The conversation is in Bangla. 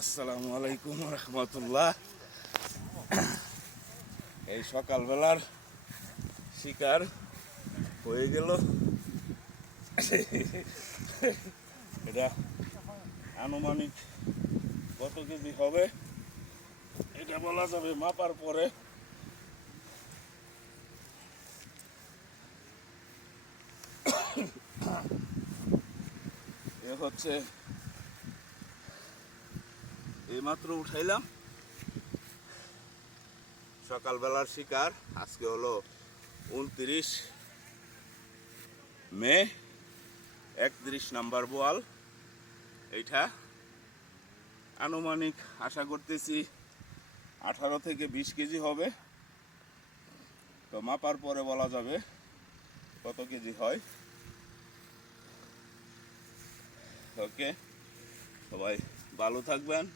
আসসালামু আলাইকুম রহমতুল্লাহ। এই সকালবেলার শিকার হয়ে গেল। এটা আনুমানিক কত কেজি হবে এটা বলা যাবে মাপার পরে। এ হচ্ছে এইমাত্র উঠাইলাম সকালবেলার শিকার। আজকে হলো 29 মে, 31 নাম্বার বোয়াল। এইটা আনুমানিক আশা করতেছি 18 থেকে 20 কেজি হবে। তো মাপার পরে বলা যাবে কত কেজি হয়। ওকে, সবাই ভালো থাকবেন।